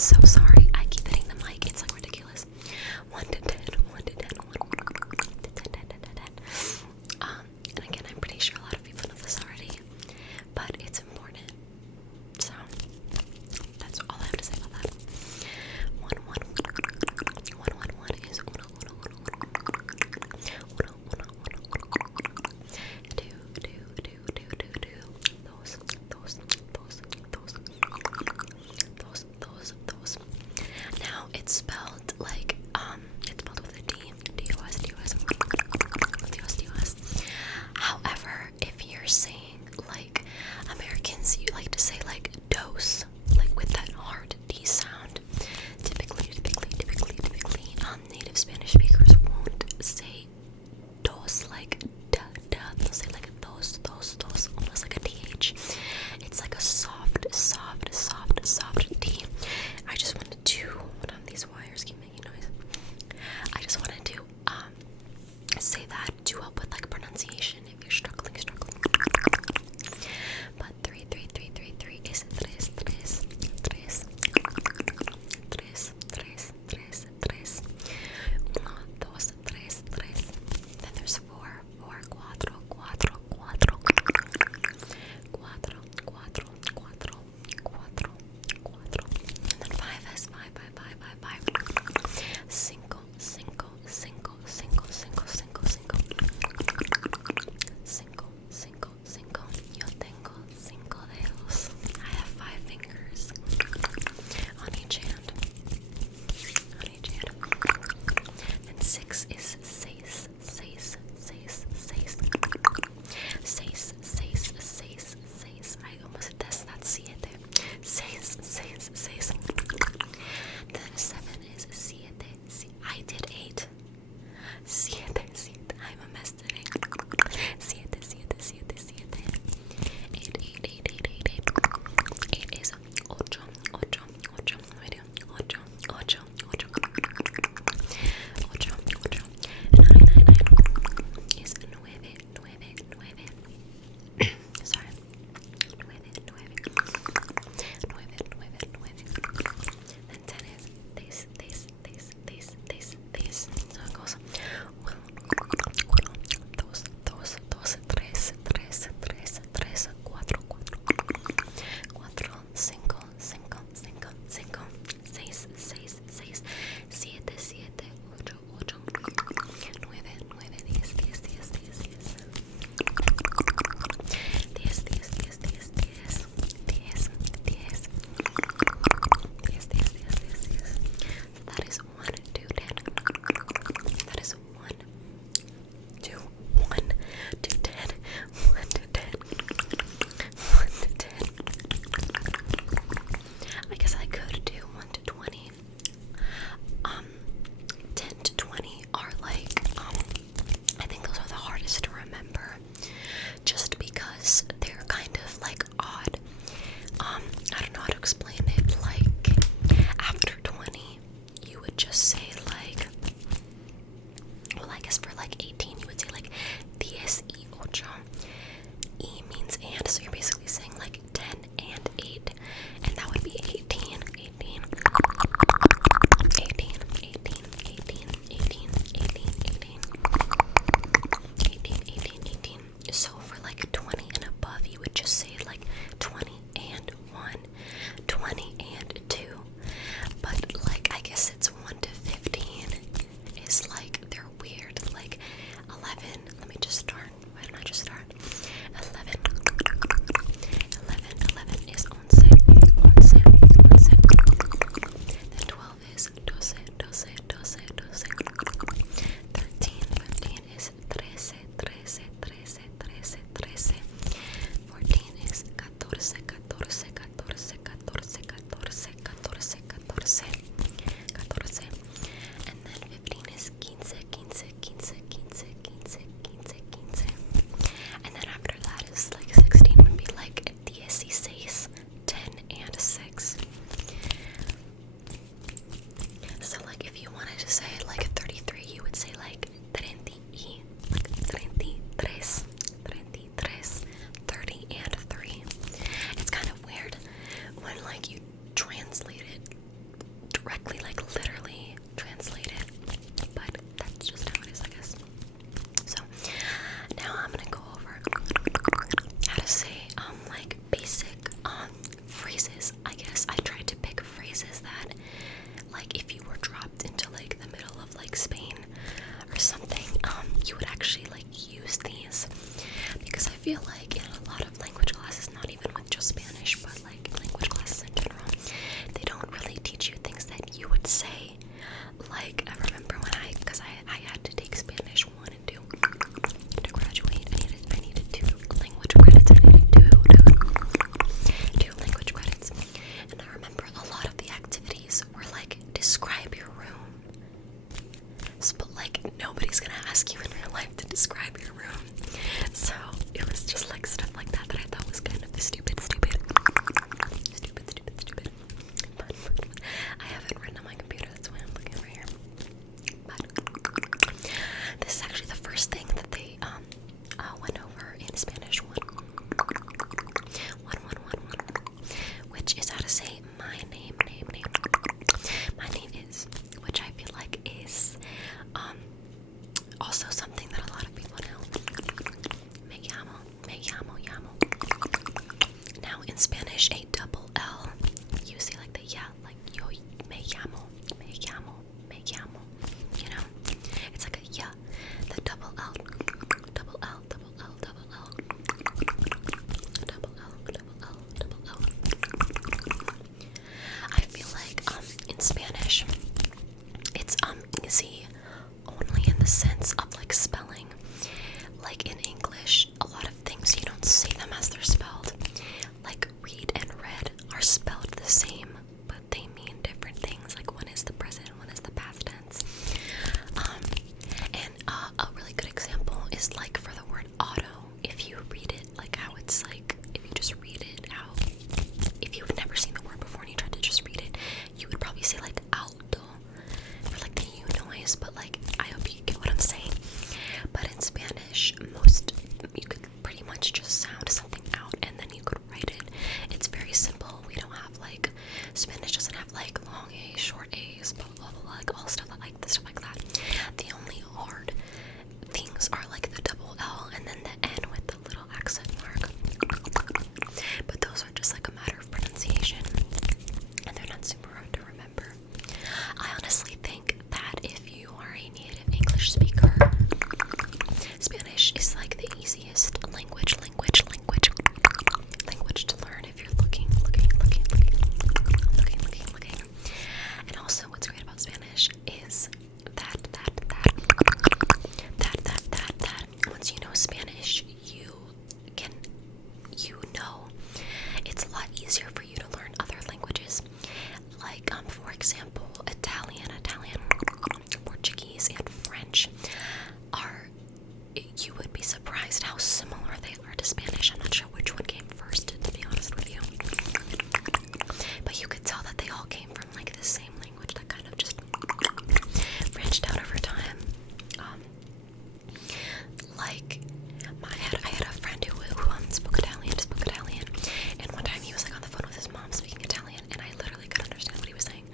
so sorry. I keep hitting the mic. It's like ridiculous. 1 to 10, 1 to 10, 1 to 10, 10, 10, 10, 10. And again, I'm pretty sure a lot of people know this already, but it's important. So that's all I have to say about that. 1, 1, 1, 1, 1 is uno, uno, uno, uno, uno, uno, uno, uno. 2, 2, 2, 2, 2, 2. Those. Now it's spelled like it's spelled with a D, D-O-S, D-O-S, D-O-S, D-O-S. However, if you're saying like Americans, you like to say like dose, like with that hard D sound. Typically, native Spanish speakers won't say dos like da da. They'll say like dos, almost like a TH. It's like a soft D. I just wanted to, hold on, these wires keep making noise. I just wanted to say that to help with like pronunciation if you're struggling. But 3 is tres. 1, 2, 3. Then there's 4, 4, 4. And then 5 is 5. 5. 5. Yo tengo 5 dedos. I have 5 fingers on each hand. And 6 is 6. 6. I almost hit this. That's 7. 6. Then 7 is 7. I did 8. 7. I'm a mess today. 7. 8 is 8. 8. 9 is 9. Sorry. 9. Then 10 is this. So it goes 1, 2, 3, 4, 5, 6, 7, 8, 9, 10. That is 1 to 10. That is 1 to 1 to 10. 1 to 10. 1 to 10. I guess I could do 1 to 20. 10 to 20 are like I think those are the hardest to remember, just because they're kind of like odd. I don't know how to explain it. Like after 20, you would just say like, well, I guess for like 18, you would say like 10 y 8. E means and, so you're basically saying like 10 and 8, and that would be 18. So for like 20 and above, you would just say like 20 and 1, 20 and 2. But like I guess it's 1 to 15 is like they're weird. Like 11. Let me just start. Why don't I just start? 11 is 11. Then 12 is 12. 13 is 13. 14 is 14. And then 15 is 15. And then after that is like 16 would be like 16, 10 and 6. So like if you wanted to say like 33, you would say like 33, 30 and 3. It's kind of weird when like you translate it directly, like literally translate it, but that's just how it is, I guess. So now I'm gonna go over how to say like basic phrases. I guess I tried to pick phrases that, like, if you were dropped into like the middle of like Spain or something, you would actually like use these, because I feel like in a lot of language classes, not even with just Spanish, but like language classes in general, they don't really teach you things that you would say. Like, I remember when because I had to take Spanish 1 and 2 to graduate. I needed 2 language credits. I needed two language credits. And I remember a lot of the activities were like, describe your room. But like, nobody's gonna ask you in real life to describe your room. So it was just like stuff like that that I thought was kind of stupid. But I have it written on my computer, that's why I'm looking over here. But this is actually the first thing that they went over in Spanish 1, which is how to say my name. My name is, which I feel like is also something that a lot of people know. Me llamo. Now in Spanish, a double L, you see like the yeah, like yo me llamo. You know, it's like a yeah, the double L. I feel like in Spanish, it's easy only in the sense of like spelling. Like in English, a lot of things you don't say them as they're spelled. Like read and read are spelled the same, but they mean different things. Like one is the present, one is the past tense. And a really good example is like for the word auto. If you read it like how it's like, if you just read it how, if you've never seen the word before and you tried to just read it, you would probably say like auto, or like the U noise, but like, I hope you get what I'm saying. But in Spanish, you could pretty much just sound something out and then you could write it. It's very simple. We don't have like, Spanish doesn't have like long A's, short A's, blah blah blah, like all stuff like this, stuff like that. The only hard things are like the double L and then the N with the little accent mark. But those are just like a matter of pronunciation, and they're not super hard to remember. I honestly think that if you are a native English speaker, Spanish is like the easiest language to learn if you're looking. And also what's great about Spanish is that once you know Spanish, you know it's a lot easier for you to learn other languages. Like for example, Italian, Portuguese, and French you would be surprised how similar they are to Spanish. I'm not sure which one came first, to be honest with you. But you could tell that they all came from like the same language that kind of just branched out over time. Like I had a friend who spoke Italian, and one time he was like on the phone with his mom speaking Italian, and I literally could understand what he was saying.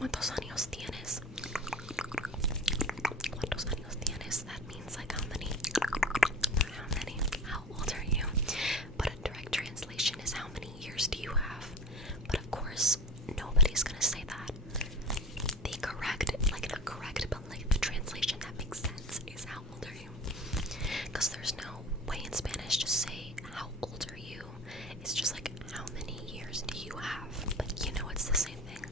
¿Cuántos años tienes? ¿Cuántos años tienes? That means like how many? How old are you? But a direct translation is how many years do you have? But of course, nobody's gonna say that. The correct, like not correct, but like the translation that makes sense is how old are you? Because there's no way in Spanish to say how old are you. It's just like how many years do you have? But you know it's the same thing.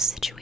this situation.